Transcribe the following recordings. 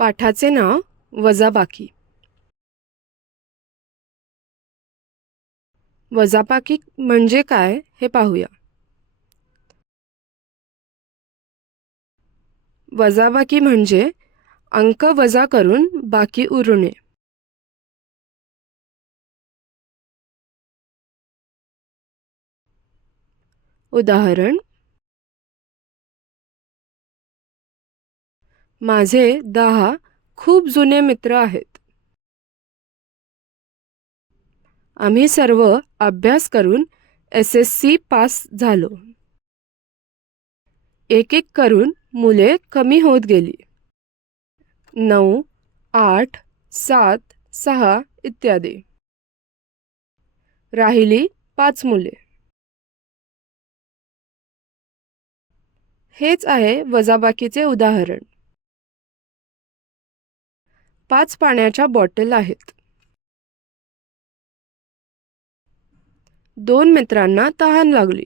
पाठाचे नाव वजाबाकी. वजाबाकी म्हणजे काय हे पाहूया. वजाबाकी म्हणजे अंक वजा करून बाकी उरणे. उदाहरण: माझे 10 खूप जुने मित्र आहेत. आम्ही सर्व अभ्यास करून SSC पास झालो. एक एक करून मुले कमी होत गेली. 9, 8, 7, 6 इत्यादी. राहिली 5 मुले. हेच आहे वजाबाकीचे उदाहरण. 5 पाण्याच्या बॉटल आहेत. 2 मित्रांना तहान लागली.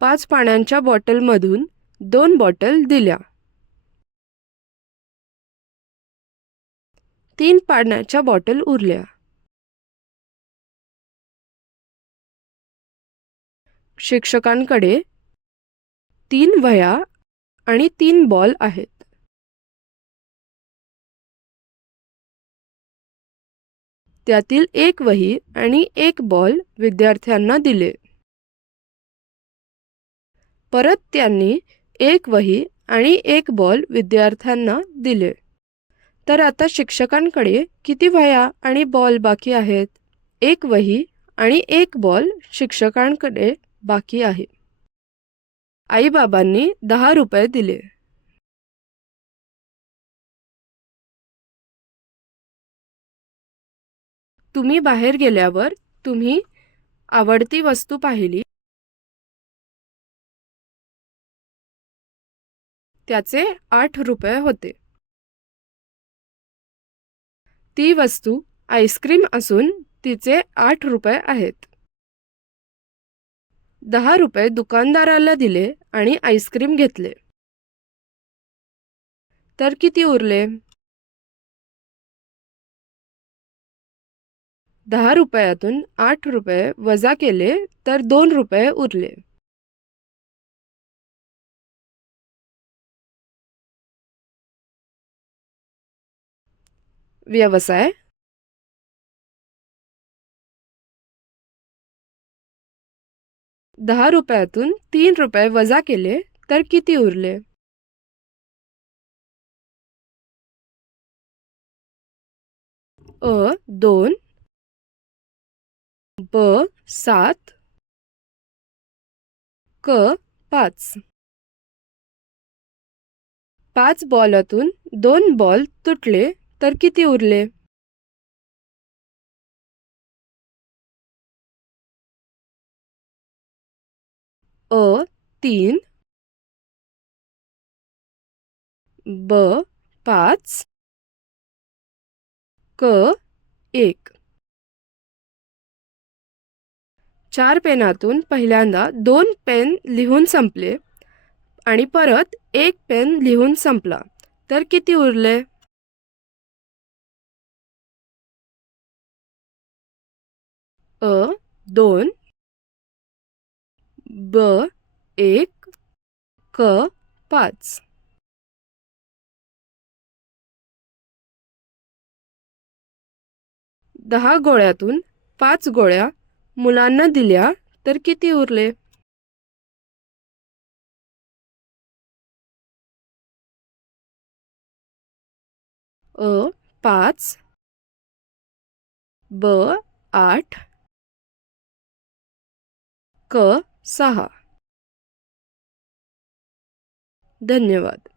5 पाण्याच्या बॉटलमधून 2 बॉटल दिल्या. 3 पाण्याच्या बॉटल उरल्या. शिक्षकांकडे 3 वह्या आणि 3 बॉल आहेत. त्यातील एक वही आणि एक बॉल विद्यार्थ्यांना दिले. परत त्यांनी एक वही आणि एक बॉल विद्यार्थ्यांना दिले. तर आता शिक्षकांकडे किती वह्या आणि बॉल बाकी आहेत? एक वही आणि एक बॉल शिक्षकांकडे बाकी आहे. आई-बाबांनी 10 रुपये दिले. तुम्ही बाहेर गेल्यावर तुम्ही आवडती वस्तू पाहिली. त्याचे 8 रुपये होते. ती वस्तू आईस्क्रीम असून तिचे 8 रुपये आहेत. 10 रुपये दुकानदाराला दिले आणि आईस्क्रीम घेतले. तर किती उरले? 10 रुपयातून 8 रुपये वजा केले तर 2 रुपये उरले. व्यवसाय. 10 रुपयातून 3 रुपये वजा केले तर किती उरले? अ 2, ब 7, क 5. 5 बॉलातून 2 बॉल तुटले तर किती उरले? अ 3, ब 5, क 1. 4 पेनातून पहिल्यांदा 2 पेन लिहून संपले आणि परत 1 पेन लिहून संपला तर किती उरले? अ 2, ब 1, क 5. 10 गोळ्यातून 5 गोळ्या मुलांना दिल्या तर किती उरले? अ 5, ब 8, क 6. धन्यवाद.